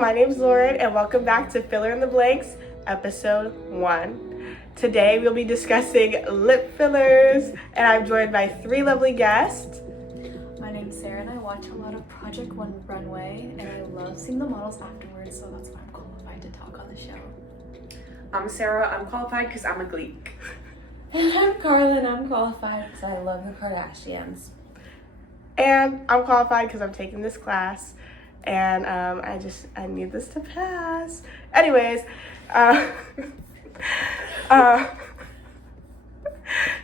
my name's Lauren, and welcome back to Filler in the Blanks, episode 1. Today we'll be discussing lip fillers, and I'm joined by 3 lovely guests. My name's Sara, and I watch a lot of Project One Runway, and I love seeing the models afterwards, so that's why I'm qualified to talk on the show. I'm Sara, I'm qualified because I'm a Gleek. And I'm Karla, and I'm qualified because I love the Kardashians. And I'm qualified because I'm taking this class, and I need this to pass. Anyways,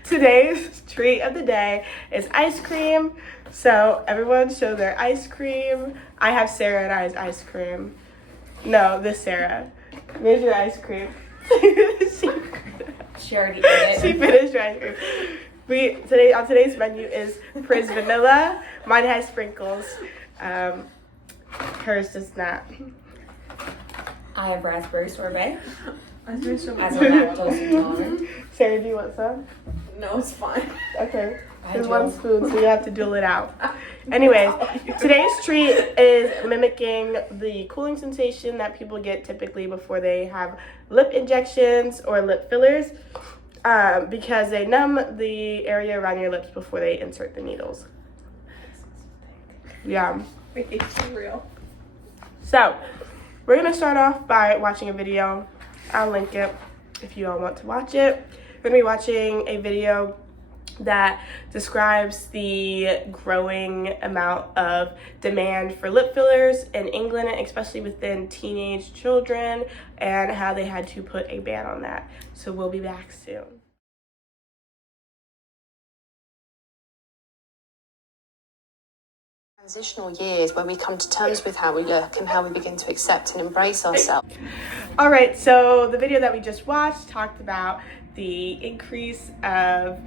today's treat of the day is ice cream. So everyone show their ice cream. I have Sara and I's ice cream. No, this Sara. Where's your ice cream? She already ate it. She finished her ice cream. Today's menu is Priz Vanilla. Mine has sprinkles. Hers does not. I have raspberry sorbet. I'm doing so As much. a lactose intolerant. Sarah, do you want some? No, it's fine. Okay. I There's do. 1 spoon, so you have to duel it out. Anyways, today's treat is mimicking the cooling sensation that people get typically before they have lip injections or lip fillers, because they numb the area around your lips before they insert the needles. Yeah. It's real. So, we're going to start off by watching a video. I'll link it if you all want to watch it. We're going to be watching a video that describes the growing amount of demand for lip fillers in England, especially within teenage children, and how they had to put a ban on that. So we'll be back soon. Transitional years where we come to terms with how we look and how we begin to accept and embrace ourselves. All right, so the video that we just watched talked about the increase of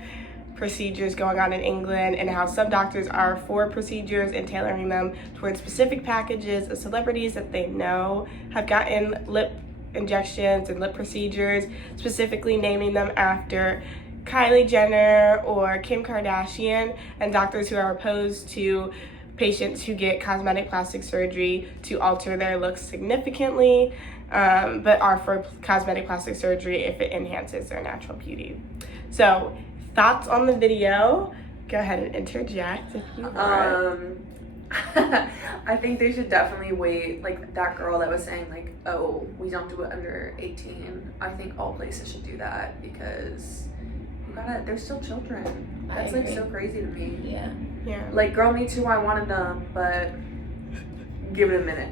procedures going on in England and how some doctors are for procedures and tailoring them towards specific packages of celebrities that they know have gotten lip injections and lip procedures, specifically naming them after Kylie Jenner or Kim Kardashian, and doctors who are opposed to patients who get cosmetic plastic surgery to alter their looks significantly, but are for cosmetic plastic surgery if it enhances their natural beauty. So, thoughts on the video? Go ahead and interject if you want. I think they should definitely wait. Like that girl that was saying, like, oh, we don't do it under 18. I think all places should do that because they're still children. That's like so crazy to me. Yeah. Yeah. Like, girl, me too. I wanted them, but give it a minute.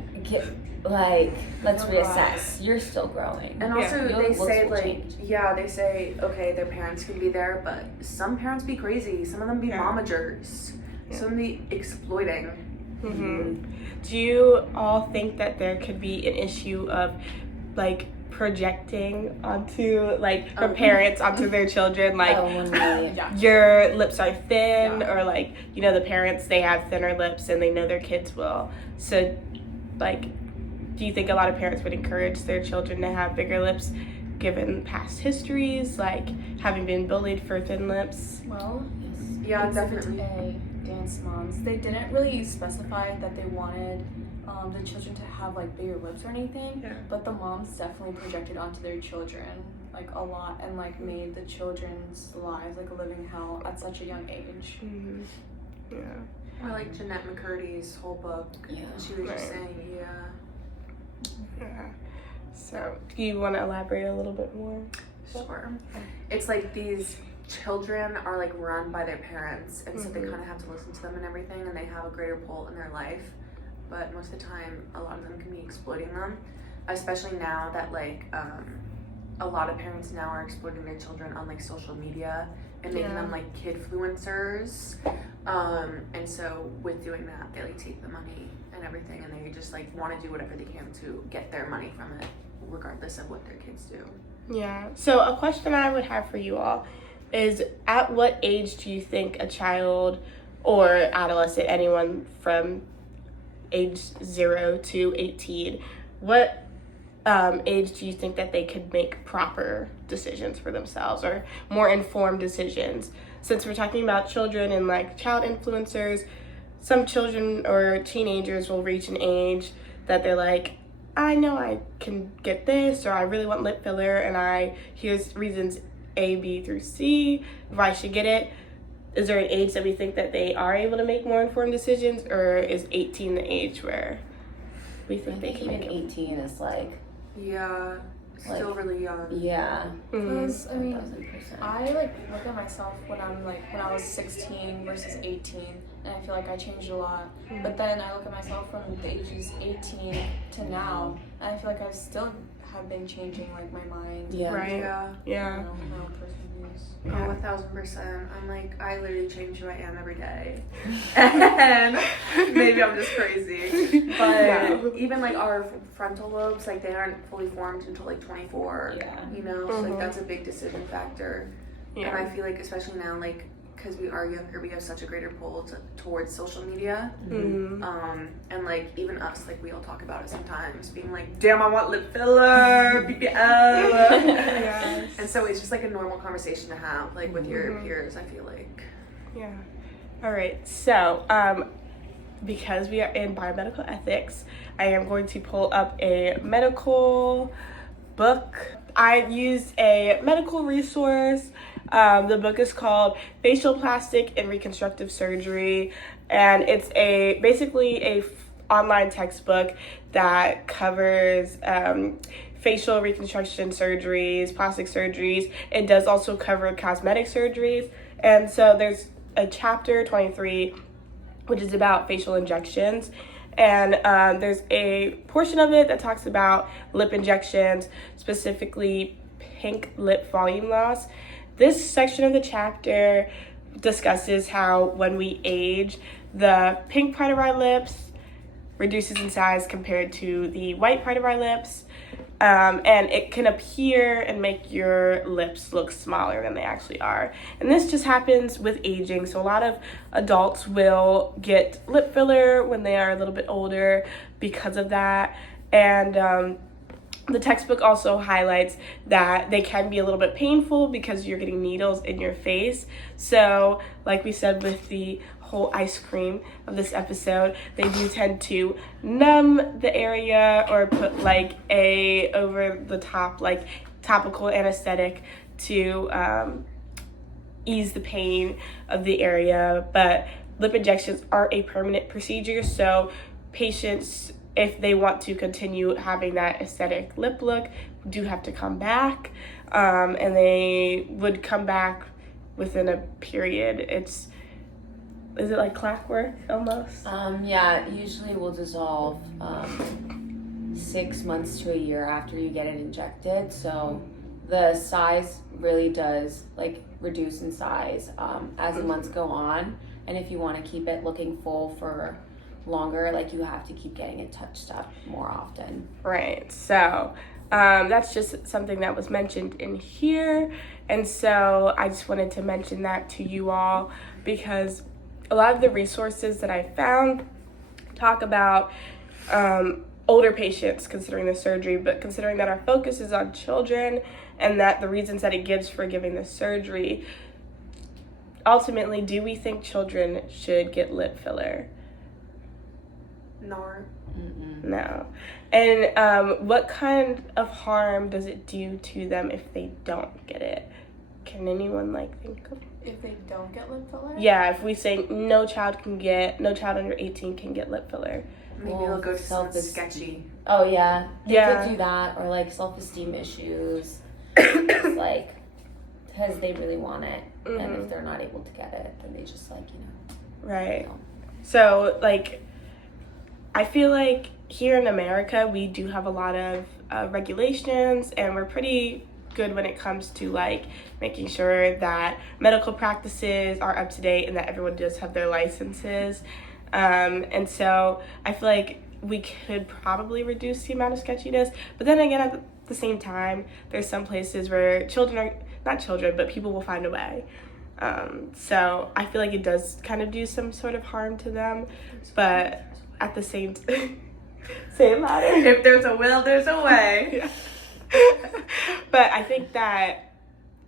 Let's reassess. You're still growing. And also, Your they looks say, will like, change. they say, okay, their parents can be there, but some parents be crazy. Some of them be momagers. Yeah. Some of them be exploiting. Do you all think that there could be an issue of, like, projecting onto, like, from parents onto their children, like, 1 million. your lips are thin, or, like, you know, the parents, they have thinner lips and they know their kids will. So, like, do you think a lot of parents would encourage their children to have bigger lips given past histories, like having been bullied for thin lips? Well, Yeah, Exhibit definitely. A, Dance Moms. They didn't really specify that they wanted the children to have like bigger lips or anything, but the moms definitely projected onto their children like a lot and like made the children's lives like a living hell at such a young age. Yeah. Or like Jeanette McCurdy's whole book. Yeah. She was just Right. saying, Yeah. So, do you want to elaborate a little bit more? sure. It's like these children are like run by their parents, and so they Mhm. kind of have to listen to them and everything, and they have a greater pull in their life. But most of the time, a lot of them can be exploiting them, especially now that like a lot of parents now are exploiting their children on like social media and making them like kidfluencers. And so with doing that, they like take the money and everything, and they just like want to do whatever they can to get their money from it, regardless of what their kids do. Yeah. So, a question I would have for you all is, at what age do you think a child or adolescent, anyone from age 0 to 18, what age do you think that they could make proper decisions for themselves or more informed decisions? Since we're talking about children and like child influencers, some children or teenagers will reach an age that they're like, I know I can get this, or I really want lip filler, and here's reasons A, B through C why I should get it. Is there an age that we think that they are able to make more informed decisions, or is 18 the age where we think they can even make 18 is like, Yeah, still really young. yeah. Because, I mean, 1000%. I like look at myself when I was 16 versus 18, and I feel like I changed a lot. But then I look at myself from the ages 18 to now, and I feel like I still have been changing like my mind. Yeah. Right. Yeah. Yeah. My own personal views. Oh, 1000%. I'm like, I literally change who I am every day. And maybe I'm just crazy. But No. even like our frontal lobes, like they aren't fully formed until like 24. Yeah. You know, so like that's a big decision factor. Yeah. And I feel like, especially now, like, because we are younger, we have such a greater pull towards social media. And like even us, like we all talk about it sometimes, being like, damn, I want lip filler, BBL. Yes. And so it's just like a normal conversation to have, like with your peers, I feel like. Yeah. All right. So, because we are in biomedical ethics, I am going to pull up a medical book. I used a medical resource. The book is called Facial Plastic and Reconstructive Surgery, and it's basically a online textbook that covers facial reconstruction surgeries, plastic surgeries. It does also cover cosmetic surgeries, and so there's a chapter 23, which is about facial injections. And there's a portion of it that talks about lip injections, specifically pink lip volume loss. This section of the chapter discusses how when we age, the pink part of our lips reduces in size compared to the white part of our lips. And it can appear and make your lips look smaller than they actually are. And this just happens with aging. So a lot of adults will get lip filler when they are a little bit older because of that. And the textbook also highlights that they can be a little bit painful because you're getting needles in your face. So like we said with the whole ice cream of this episode, they do tend to numb the area or put like a over the top like topical anesthetic to ease the pain of the area. But lip injections are a permanent procedure, so patients, if they want to continue having that aesthetic lip look, do have to come back, and they would come back within a period. Is it like clockwork almost? Yeah, it usually will dissolve 6 months to a year after you get it injected. So the size really does like reduce in size as the months go on. And if you want to keep it looking full for longer, like you have to keep getting it touched up more often. Right. So that's just something that was mentioned in here. And so I just wanted to mention that to you all because a lot of the resources that I found talk about older patients considering the surgery, but considering that our focus is on children and that the reasons that it gives for giving the surgery, ultimately, do we think children should get lip filler? No. No. And what kind of harm does it do to them if they don't get it? Can anyone think of? If they don't get lip filler? Yeah, if we say no child under 18 can get lip filler. Maybe they'll go to something sketchy. Oh yeah, they Yeah. could do that, or like self-esteem issues, just like because they really want it, and if they're not able to get it, then they just Right. you know. So I feel like here in America we do have a lot of regulations, and we're pretty good when it comes to making sure that medical practices are up to date and that everyone does have their licenses. And so I feel like we could probably reduce the amount of sketchiness, but then again, at the same time, there's some places where people will find a way. So I feel like it does kind of do some sort of harm to them, but at the same time, say it louder. If there's a will, there's a way. Yeah. But I think that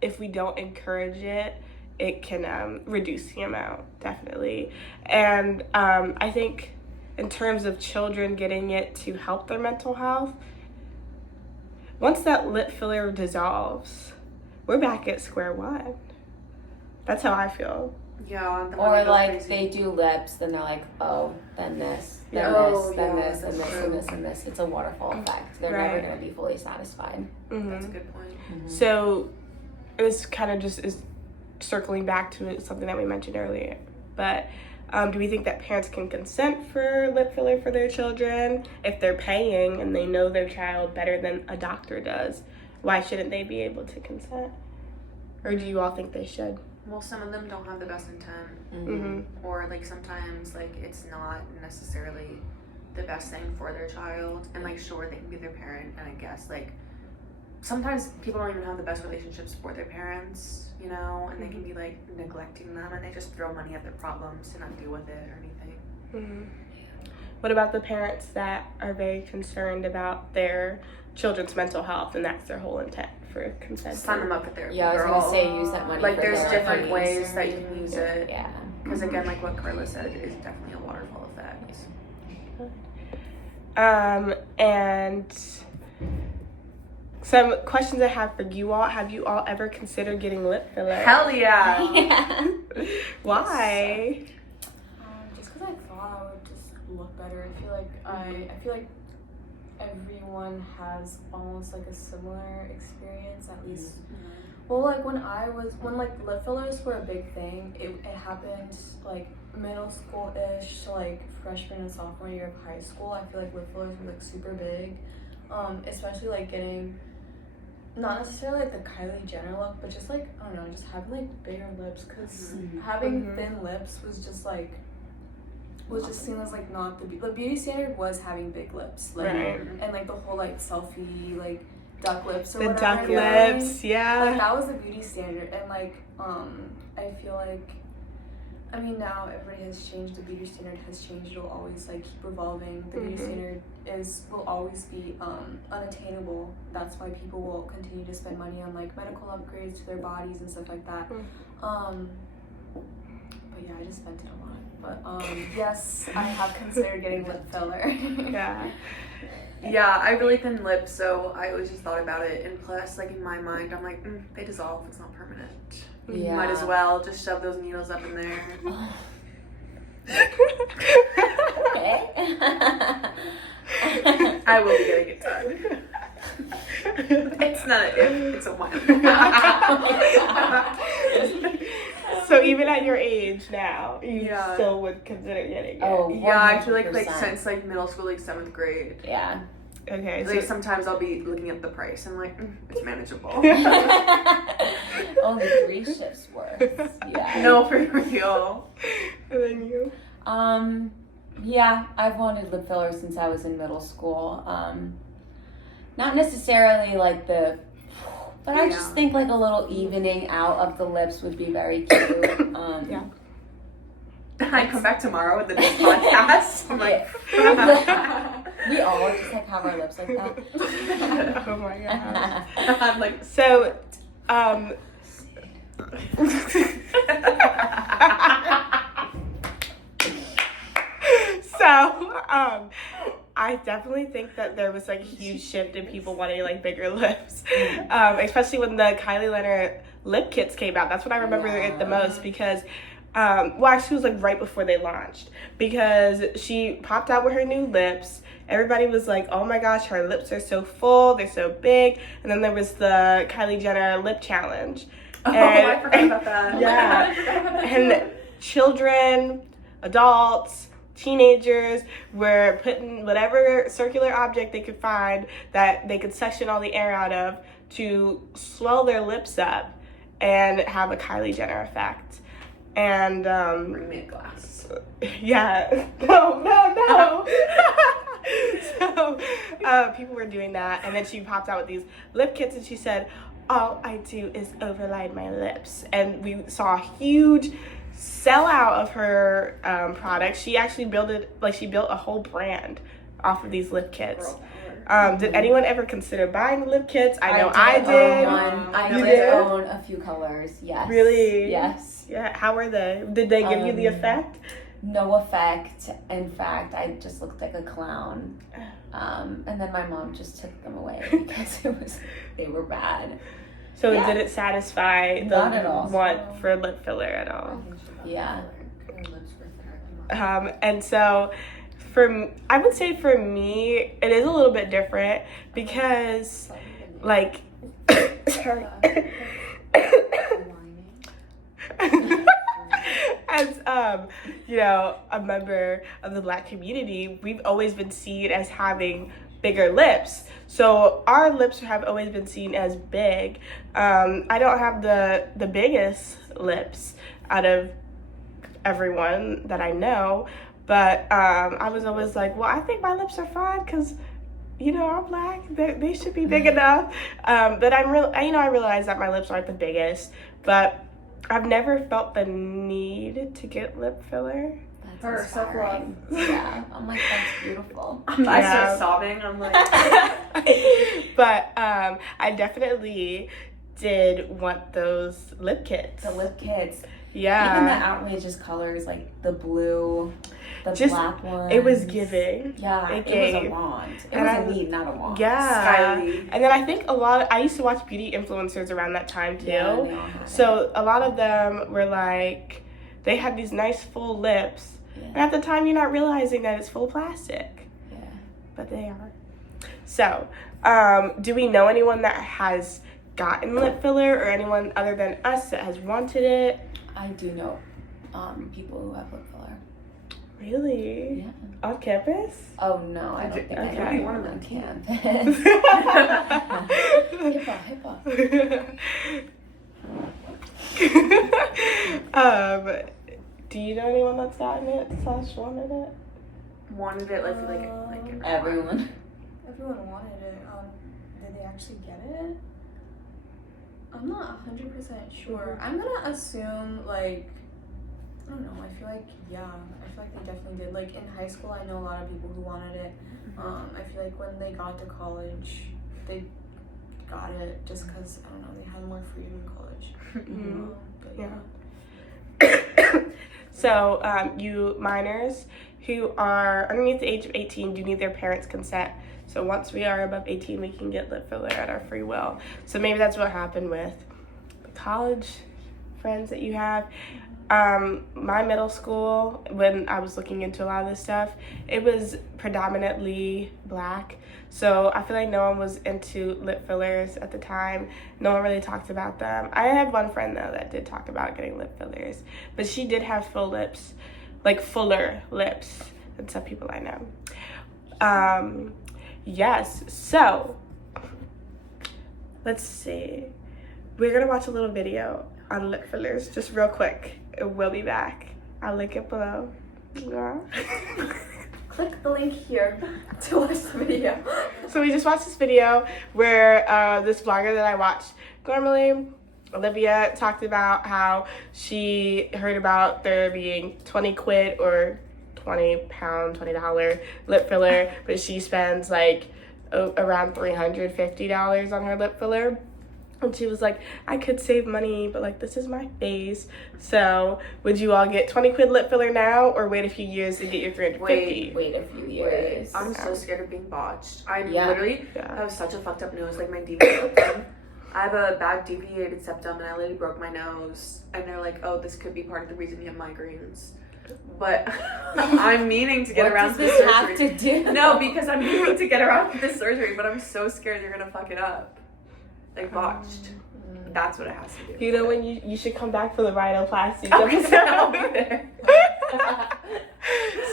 if we don't encourage it, it can reduce the amount, definitely. And I think in terms of children getting it to help their mental health, once that lip filler dissolves, we're back at square one. That's how I feel. Yeah. The Or money goes like crazy. they do lips, then they're like, oh, then this, then Yeah. this, Oh, then yeah, this, and that's this, and this, and this. It's a waterfall effect. They're Right. never going to be fully satisfied. That's a good point. So this kind of just is circling back to something that we mentioned earlier. But do we think that parents can consent for lip filler for their children if they're paying and they know their child better than a doctor does? Why shouldn't they be able to consent? Or do you all think they should? Well, some of them don't have the best intent, Mm-hmm. or like sometimes like it's not necessarily the best thing for their child, and like sure they can be their parent, and I guess like sometimes people don't even have the best relationships for their parents, you know, and they can be like neglecting them, and they just throw money at their problems to not deal with it or anything. Mm-hmm. What about the parents that are very concerned about their children's mental health and that's their whole intent for consent? Sign them up for therapy. Yeah, I was girl. gonna say use that money. Like for there's therapy. different ways that you can use it. Yeah. Because again, like what Karla said, it is definitely a waterfall effect. And some questions I have for you all. Have you all ever considered getting lip filler? Hell yeah. Yeah. Why? Just because I thought I would just look better. I feel like everyone has almost like a similar experience, at least. Well, like when like lip fillers were a big thing, it happened like middle school-ish to like freshman and sophomore year of high school. I feel like lip fillers were like super big, especially like getting not necessarily like the Kylie Jenner look, but just like I don't know, just having like bigger lips, because having thin lips was just seen as like not the beauty standard was having big lips, like Right. and like the whole like selfie like duck lips or The whatever. duck you know what I mean? lips, yeah. Like that was the beauty standard, and like I feel like now everybody has changed. The beauty standard has changed. It'll always like keep evolving. The beauty standard will always be unattainable. That's why people will continue to spend money on like medical upgrades to their bodies and stuff like that. But yeah, I just spent it a lot. But yes, I have considered getting lip filler. Yeah. Yeah, I have really thin lips, so I always just thought about it. And plus, like in my mind, I'm like, they dissolve. It's not permanent. Yeah. Might as well just shove those needles up in there. Okay. I will be getting it done. It's not an if, it's a when. So even at your age now, you Yeah. still would consider getting it. Oh, Yeah, I feel like 100%. since like middle school, like 7th grade. Yeah. Okay. Like So sometimes I'll be looking at the price. I'm like, it's manageable. Only 3 shifts worth. Yeah. No, for real. and then you. Yeah, I've wanted lip filler since I was in middle school. Not necessarily like but I just think like a little evening out of the lips would be very cute. Yeah. I come back tomorrow with the next podcast. I'm like, we all just like have our lips like that. Oh my god. I'm like, So, I definitely think that there was like a huge shift in people wanting like bigger lips, especially when the Kylie Jenner lip kits came out. That's when I remember it the most because, well, actually it was like right before they launched because she popped out with her new lips. Everybody was like, oh my gosh, her lips are so full, they're so big. And then there was the Kylie Jenner lip challenge. oh, I forgot about that. Yeah. I forgot about that And too. children, adults, teenagers were putting whatever circular object they could find that they could suction all the air out of to swell their lips up and have a Kylie Jenner effect. And Bring me a glass. yeah, no. So people were doing that, and then she popped out with these lip kits, and she said, "All I do is overline my lips," and we saw a huge sellout of her products. She actually built a whole brand off of these lip kits. Did anyone ever consider buying lip kits? I know I did. I You did did? own a few colors. Yes. Really? Yes. Yeah. How were they? Did they give you the effect? no effect. In fact, I just looked like a clown. And then my mom just took them away because they were bad. So Yeah. it didn't satisfy the Not at all. want for lip filler at all. Yeah. And so I would say for me, it is a little bit different because, like, sorry. As you know, a member of the Black community, we've always been seen as having bigger lips. So our lips have always been seen as big. I don't have the biggest lips out of everyone that I know, but I was always like, well, I think my lips are fine because, you know, I'm Black. They should be big enough. But I realize that my lips aren't the biggest, but I've never felt the need to get lip filler. Her self-love. Yeah, I'm like, that's beautiful. I start sobbing. I'm like, But I definitely did want those lip kits. The lip kits. Yeah. Even the outrageous colors, like the blue, the Just, black ones. It was giving. Yeah, It it was a gave. wand. It And was I- a lead, not a wand. Yeah. Skyly. And then I think I used to watch beauty influencers around that time too. Yeah, they all had it. So a lot of them were like, they had these nice full lips. Yeah. And at the time, you're not realizing that it's full plastic. Yeah. But they are. So, do we know anyone that has gotten lip filler or anyone other than us that has wanted it? I do know people who have lip filler. Really? Yeah. On campus? Oh no, I don't think I know Okay. anyone on campus. HIPAA. Do you know anyone that's gotten it / wanted it? wanted it like Everyone. Everyone wanted it. Did they actually get it? I'm not 100% sure. I'm gonna assume, like, I don't know. I feel like they definitely did. Like in high school, I know a lot of people who wanted it. I feel like when they got to college, they got it just because, I don't know, they had more freedom in college. But Yeah. So, you minors who are underneath the age of 18 do need their parents' consent. So once we are above 18, we can get lip filler at our free will. So maybe that's what happened with the college friends that you have. My middle school, when I was looking into a lot of this stuff, it was predominantly Black. So I feel like no one was into lip fillers at the time. No one really talked about them. I had one friend though that did talk about getting lip fillers, but she did have full lips, like fuller lips than some people I know. Yes, so let's see. We're gonna watch a little video on lip fillers, just real quick. We'll be back. I'll link it below. Yeah. click the link here to watch the video. So we just watched this video where this vlogger that I watched normally, Olivia, talked about how she heard about there being 20 quid or $20 lip filler, but she spends like around $350 on her lip filler. And she was like, I could save money, but like, this is my face. So would you all get 20 quid lip filler now or wait a few years and get your 350? Wait a few years. I'm so scared of being botched. I Yeah. have such a fucked up nose, like my deviated septum. I have a bad deviated septum and I literally broke my nose. And they're like, oh, this could be part of the reason you have migraines. But I'm meaning to get What around does to this this surgery. have to do? No, because I'm meaning to get around to this surgery, but I'm so scared they're gonna fuck it up. Like botched. That's what it has to do. You know when you should come back for the rhinoplasty I'll episode. be there.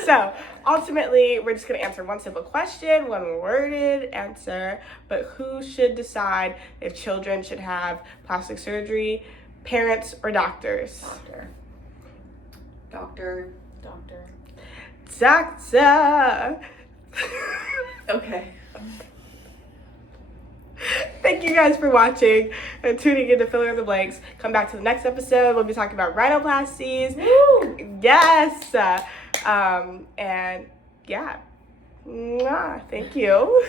So ultimately, we're just gonna answer one simple question, one worded answer. But who should decide if children should have plastic surgery, parents or doctors? Doctor. Doctor. Okay. Thank you guys for watching and tuning in to Filler in the Blanks. Come back to the next episode. We'll be talking about rhinoplasties. Woo! Yes. And yeah. Mwah. Thank you.